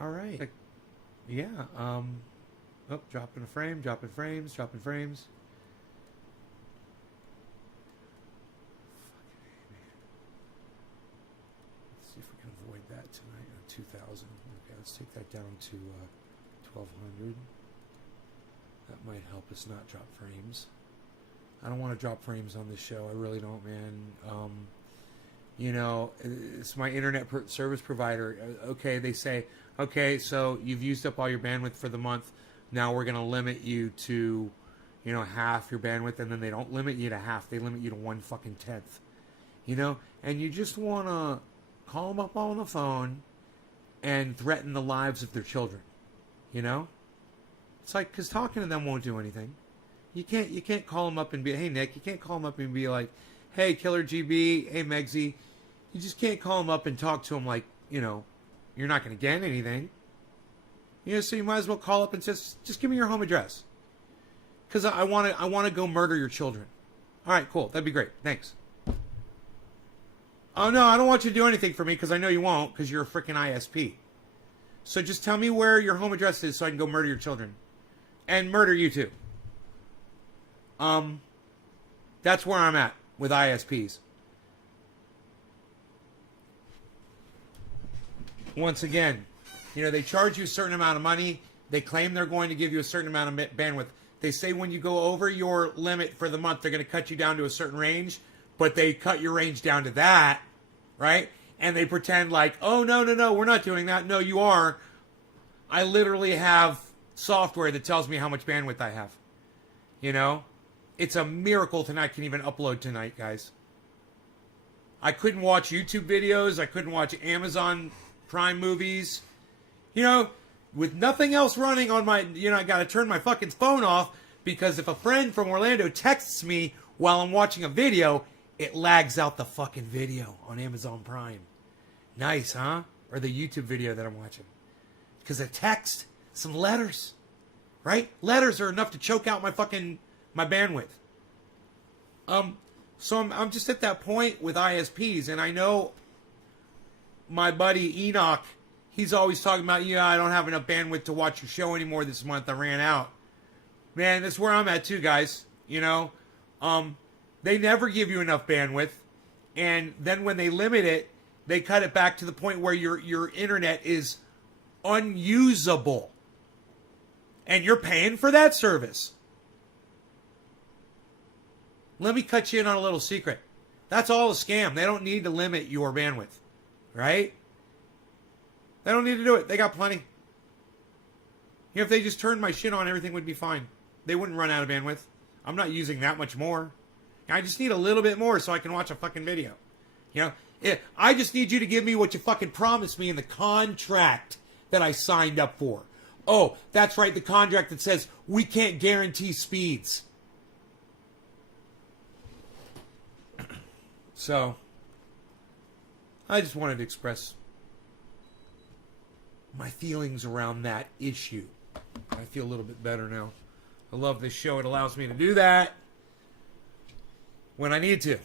All right. Yeah. Oh, dropping a frame, dropping frames, dropping frames. Let's see if we can avoid that tonight. 2,000. Okay, let's take that down to 1,200. That might help us not drop frames. I don't want to drop frames on this show. I really don't, man. You know, it's my internet service provider. Okay, they say, okay, so you've used up all your bandwidth for the month. Now we're going to limit you to, you know, half your bandwidth. And then they don't limit you to half. They limit you to 1/10. You know, and you just want to call them up on the phone and threaten the lives of their children. You know? It's like, because talking to them won't do anything. You can't call them up and be, hey, Nick, you can't call them up and be like, hey, Killer GB, hey, Megsy. You just can't call them up and talk to them like, you know, you're not going to get anything. You know, so you might as well call up and just give me your home address. Because I want to go murder your children. All right, cool. That'd be great. Thanks. Oh, no, I don't want you to do anything for me because I know you won't because you're a freaking ISP. So just tell me where your home address is so I can go murder your children. And murder you too. That's where I'm at with ISPs. Once again, you know, they charge you a certain amount of money. They claim they're going to give you a certain amount of bandwidth. They say when you go over your limit for the month, they're going to cut you down to a certain range, but they cut your range down to that, right? And they pretend like, oh, no, we're not doing that. No, you are. I literally have software that tells me how much bandwidth I have. You know? It's a miracle tonight I can even upload tonight, guys. I couldn't watch YouTube videos. I couldn't watch Amazon Prime movies. You know, with nothing else running on my, you know, I got to turn my fucking phone off because if a friend from Orlando texts me while I'm watching a video, it lags out the fucking video on Amazon Prime. Nice, huh? Or the YouTube video that I'm watching. Because a text, some letters, right? Letters are enough to choke out my bandwidth. So I'm just at that point with ISPs, and I know my buddy Enoch, he's always talking about, yeah, I don't have enough bandwidth to watch your show anymore this month. I ran out. Man, that's where I'm at too, guys. You know, they never give you enough bandwidth, and then when they limit it, they cut it back to the point where your internet is unusable, and you're paying for that service. Let me cut you in on a little secret. That's all a scam. They don't need to limit your bandwidth, right? They don't need to do it. They got plenty. You know, if they just turned my shit on, everything would be fine. They wouldn't run out of bandwidth. I'm not using that much more. I just need a little bit more so I can watch a fucking video. You know, I just need you to give me what you fucking promised me in the contract that I signed up for. Oh, that's right, the contract that says we can't guarantee speeds. So, I just wanted to express my feelings around that issue. I feel a little bit better now. I love this show. It allows me to do that when I need to.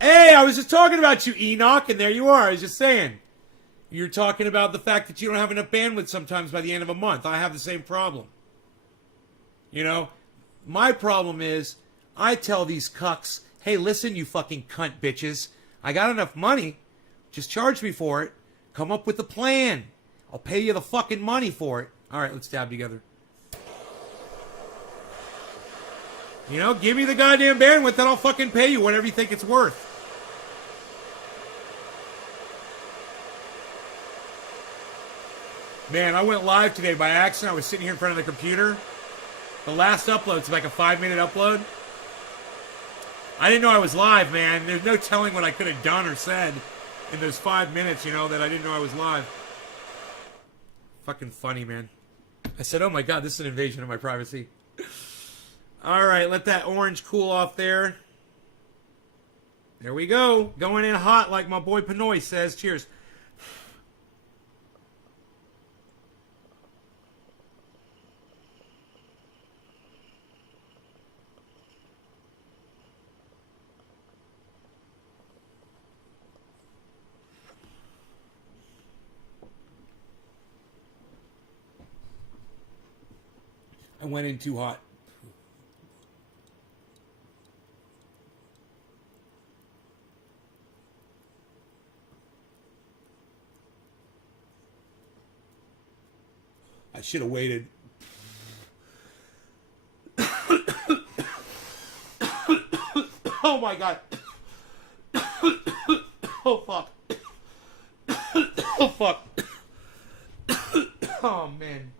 Hey, I was just talking about you, Enoch, and there you are. I was just saying. You're talking about the fact that you don't have enough bandwidth sometimes by the end of a month. I have the same problem. You know, my problem is I tell these cucks, hey, listen, you fucking cunt bitches. I got enough money. Just charge me for it. Come up with a plan. I'll pay you the fucking money for it. All right, let's dab together. You know, give me the goddamn bandwidth and I'll fucking pay you whatever you think it's worth. Man, I went live today by accident. I was sitting here in front of the computer. The last upload's like a 5-minute upload. I didn't know I was live, man. There's no telling what I could have done or said in those 5 minutes, you know, that I didn't know I was live. Fucking funny, man. I said, oh my God, this is an invasion of my privacy. All right, let that orange cool off there. There we go. Going in hot like my boy Pinoy says. Cheers. I went in too hot. I should have waited. Oh my god. Oh fuck. Oh fuck. Oh man.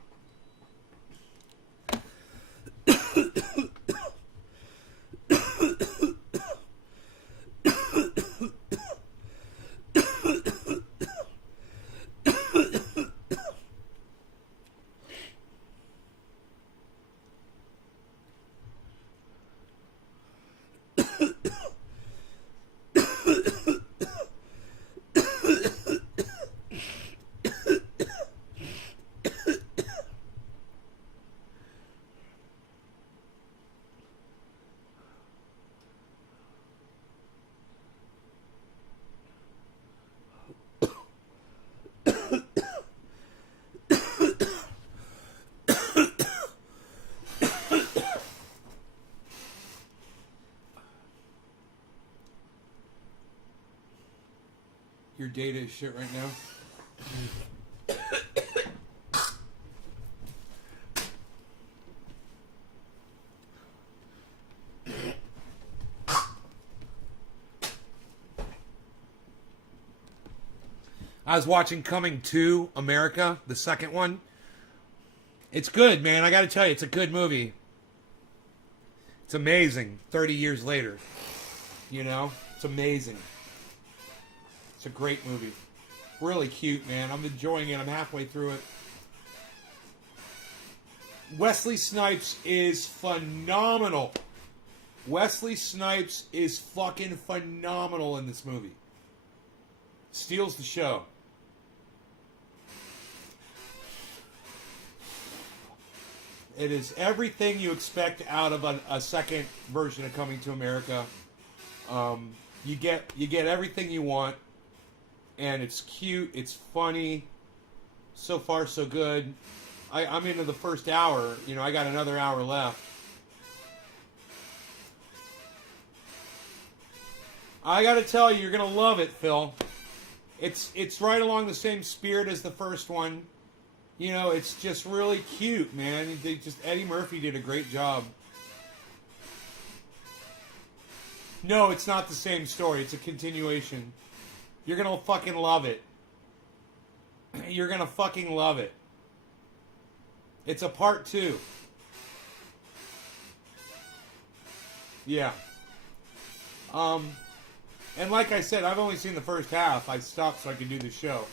Your data is shit right now. I was watching Coming to America, the second one. It's good, man. I got to tell you, it's a good movie. It's amazing. 30 years later, you know, it's amazing. It's a great movie. Really cute, man. I'm enjoying it. I'm halfway through it. Wesley Snipes is phenomenal. Wesley Snipes is fucking phenomenal in this movie. Steals the show. It is everything you expect out of a second version of Coming to America. You get everything you want. And it's cute, it's funny. So far, so good. I'm into the first hour. You know, I got another hour left. I gotta tell you, you're gonna love it, Phil. It's right along the same spirit as the first one. You know, it's just really cute, man. Eddie Murphy did a great job. No, it's not the same story. It's a continuation. You're gonna fucking love it. You're gonna fucking love it. It's a part 2. Yeah. And like I said, I've only seen the first half. I stopped so I could do the show.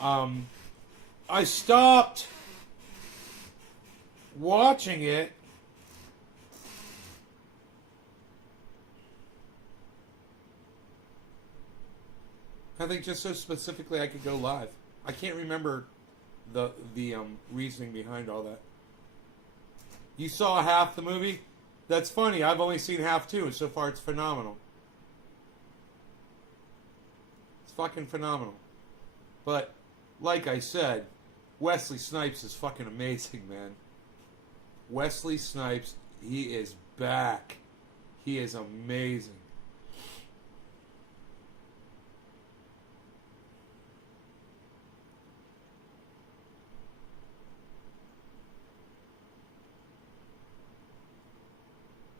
I stopped watching it I think just so specifically I could go live. I can't remember the reasoning behind all that. You saw half the movie? That's funny. I've only seen half too, and so far it's phenomenal. It's fucking phenomenal. But, like I said, Wesley Snipes is fucking amazing, man. Wesley Snipes, he is back. He is amazing.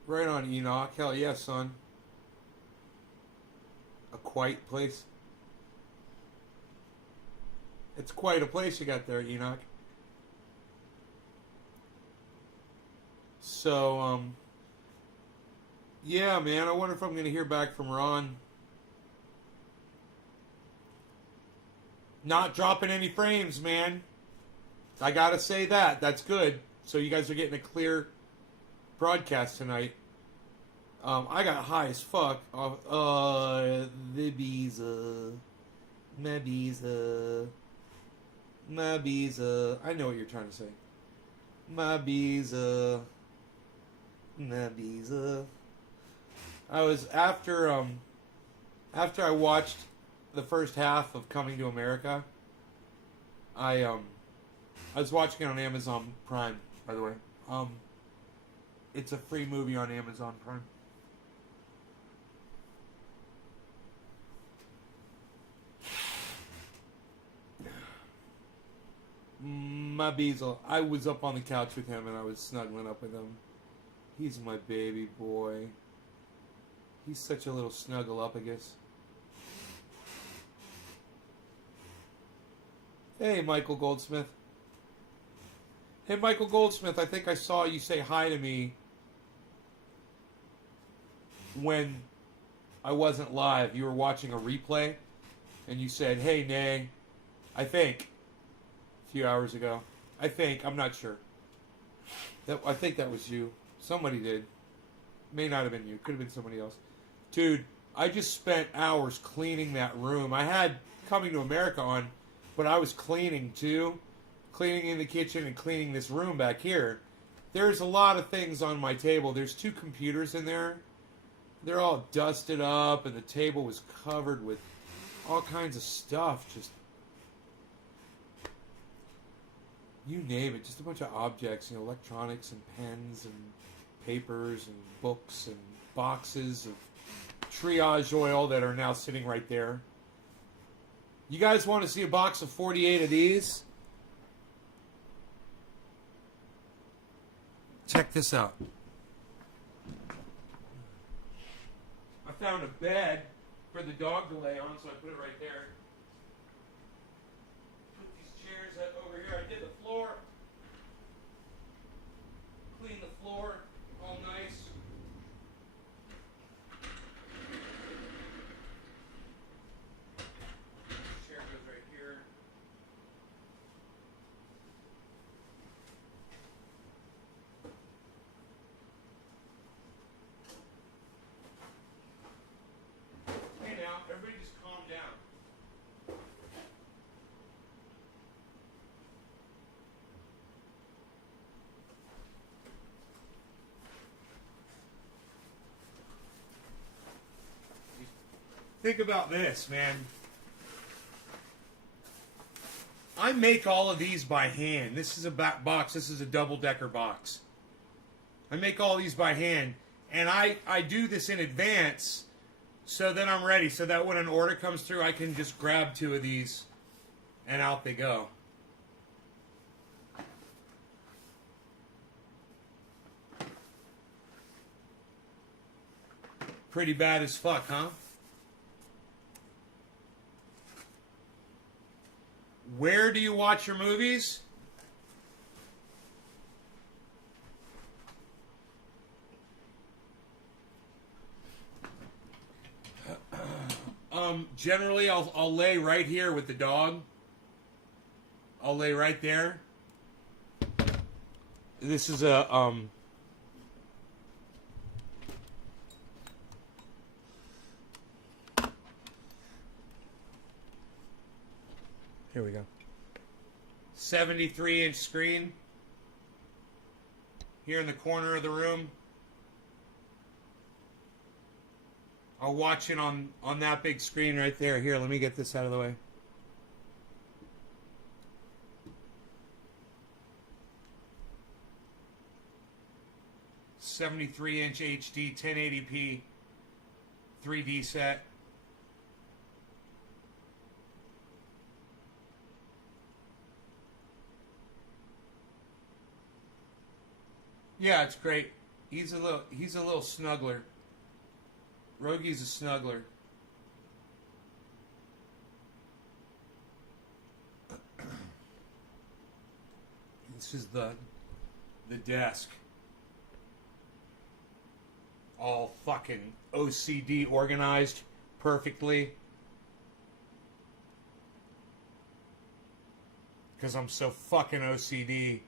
Right on, Enoch. Hell yeah, son. A quiet place. It's quite a place you got there, Enoch. So, yeah, man, I wonder if I'm going to hear back from Ron. Not dropping any frames, man. I gotta say that. That's good. So you guys are getting a clear broadcast tonight. I got high as fuck off the Ibiza. My Ibiza. I know what you're trying to say. My Ibiza. I was after I watched the first half of Coming to America. I was watching it on Amazon Prime, by the way. It's a free movie on Amazon Prime. My Beazle. I was up on the couch with him and I was snuggling up with him. He's my baby boy. He's such a little snuggle up, I guess. Hey, Michael Goldsmith. Hey, Michael Goldsmith, I think I saw you say hi to me when I wasn't live. You were watching a replay, and you said, hey, Nay, I think, a few hours ago. I think, I'm not sure. I think that was you. Somebody did. May not have been you. Could have been somebody else. Dude, I just spent hours cleaning that room. I had Coming to America on, but I was cleaning too. Cleaning in the kitchen and cleaning this room back here. There's a lot of things on my table. There's 2 computers in there. They're all dusted up, and the table was covered with all kinds of stuff. Just, you name it. Just a bunch of objects, electronics and pens and papers and books and boxes of triage oil that are now sitting right there. You guys want to see a box of 48 of these? Check this out. I found a bed for the dog to lay on, so I put it right there. Put these chairs over here. I did the floor. Clean the floor. All nice. This chair goes right here. Hey now, everybody just calm down. Think about this, man. I make all of these by hand. This is a back box. This is a double-decker box. I make all these by hand. And I do this in advance so that I'm ready. So that when an order comes through, I can just grab 2 of these and out they go. Pretty bad as fuck, huh? Where do you watch your movies? Generally, I'll lay right here with the dog. I'll lay right there. This is a here we go. 73-inch screen here in the corner of the room. I'll watch it on that big screen right there. Here, let me get this out of the way. "73-inch HD 1080p 3D set. Yeah, it's great. He's a little snuggler. Rogi's a snuggler. This is the desk. All fucking OCD organized perfectly. Because I'm so fucking OCD.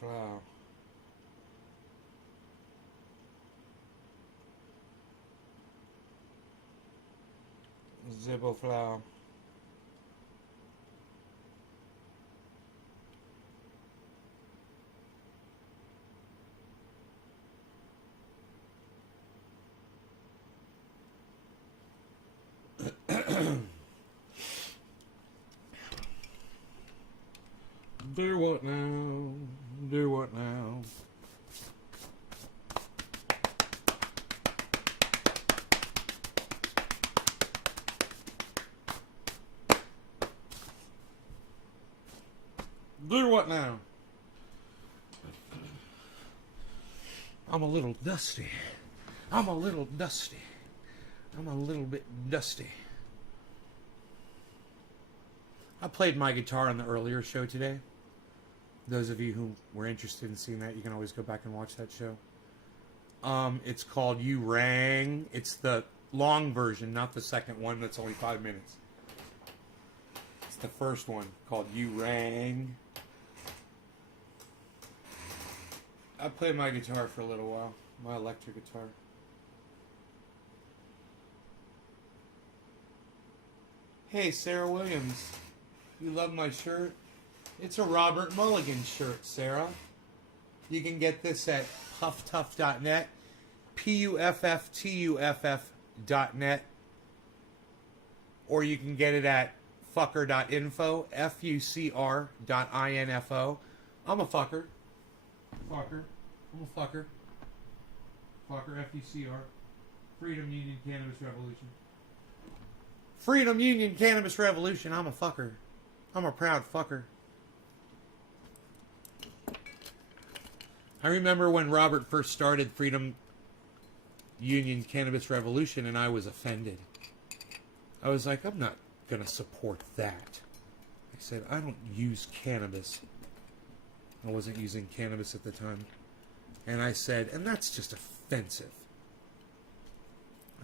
flower. Zibble flower. Do what now? Do what now? Do what now? I'm a little dusty. I'm a little dusty. I'm a little bit dusty. I played my guitar on the earlier show today. Those of you who were interested in seeing that, you can always go back and watch that show. It's called You Rang. It's the long version, not the second one that's only 5 minutes. It's the first one called You Rang. I played my guitar for a little while, my electric guitar. Hey, Sarah Williams, you love my shirt? It's a Robert Mulligan shirt, Sarah. You can get this at pufftuff.net, pufftuff.net, or you can get it at fucker.info, fucr.info. I'm a fucker. Fucker. I'm a fucker. Fucker, F-U-C-R. Freedom Union Cannabis Revolution. Freedom Union Cannabis Revolution. I'm a fucker. I'm a proud fucker. I remember when Robert first started Freedom Union Cannabis Revolution, and I was offended. I was like, I'm not going to support that. I said, I don't use cannabis. I wasn't using cannabis at the time. And I said, and that's just offensive.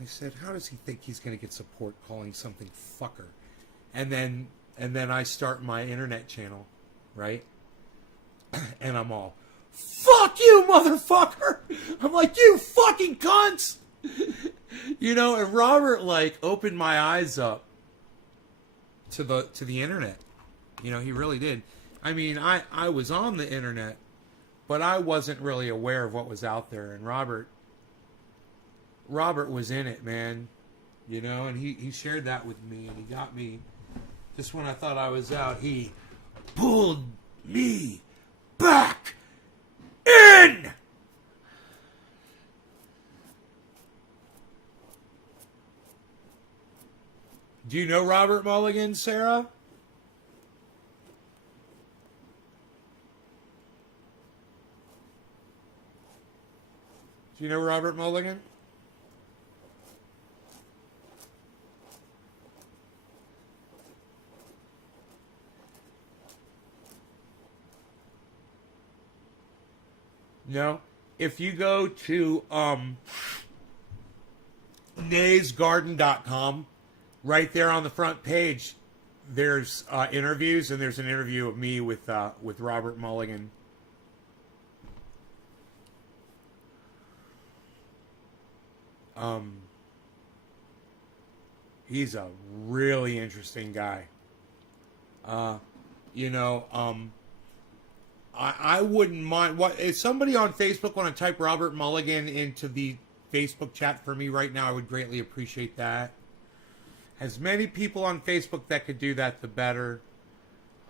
I said, how does he think he's going to get support calling something fucker? And then I start my internet channel, right? And I'm all, fuck you, motherfucker! I'm like, you fucking cunts! You know, and Robert, like, opened my eyes up to the internet. You know, he really did. I mean, I was on the internet, but I wasn't really aware of what was out there. And Robert was in it, man. You know, and he shared that with me, and he got me, just when I thought I was out, he pulled me back in! Do you know Robert Mulligan, Sarah? Do you know Robert Mulligan? No? If you go to naysgarden.com, right there on the front page, there's interviews, and there's an interview of me with Robert Mulligan. He's a really interesting guy. You know, I wouldn't mind. What if somebody on Facebook want to type Robert Mulligan into the Facebook chat for me right now? I would greatly appreciate that. As many people on Facebook that could do that, the better.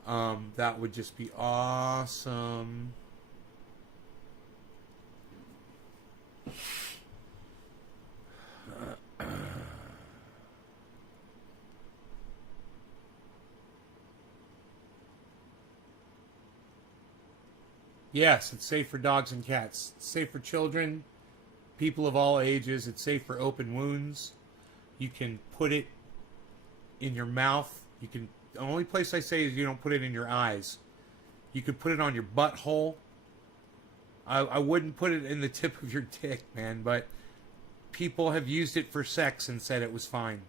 That would just be awesome. Yes, it's safe for dogs and cats. It's safe for children, people of all ages. It's safe for open wounds. You can put it in your mouth. You can. The only place I say is you don't put it in your eyes. You could put it on your butthole. I wouldn't put it in the tip of your dick, man, but people have used it for sex and said it was fine.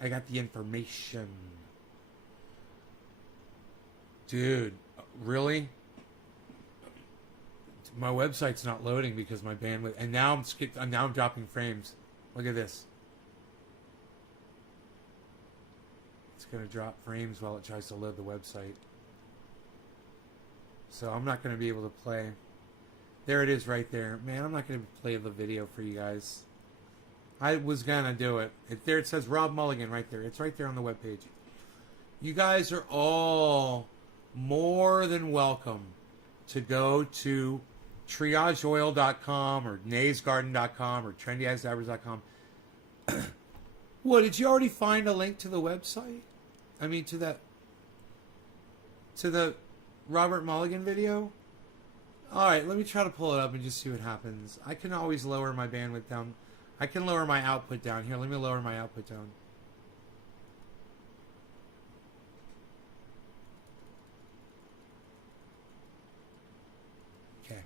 I got the information. Dude, really? My website's not loading because my bandwidth, and now I'm dropping frames. Look at this. It's gonna drop frames while it tries to load the website. So I'm not gonna be able to play. There it is right there. Man, I'm not gonna play the video for you guys. I was gonna do it. There it says Rob Mulligan right there. It's right there on the webpage. You guys are all more than welcome to go to triageoil.com or naysgarden.com or trendyasdabbers.com. What, did you already find a link to the website? I mean, to the Robert Mulligan video? Alright, let me try to pull it up and just see what happens. I can always lower my bandwidth down. I can lower my output down. Here, let me lower my output down. Okay.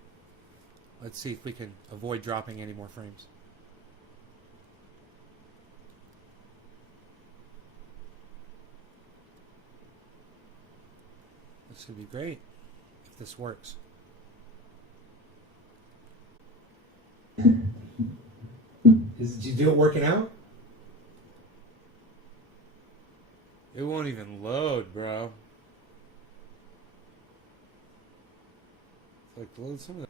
Let's see if we can avoid dropping any more frames. This would be great if this works. Did you do it working out? It won't even load, bro. It's like load some of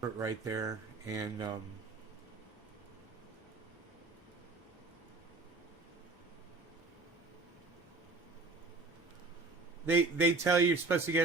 that right there, and they tell you you're supposed to get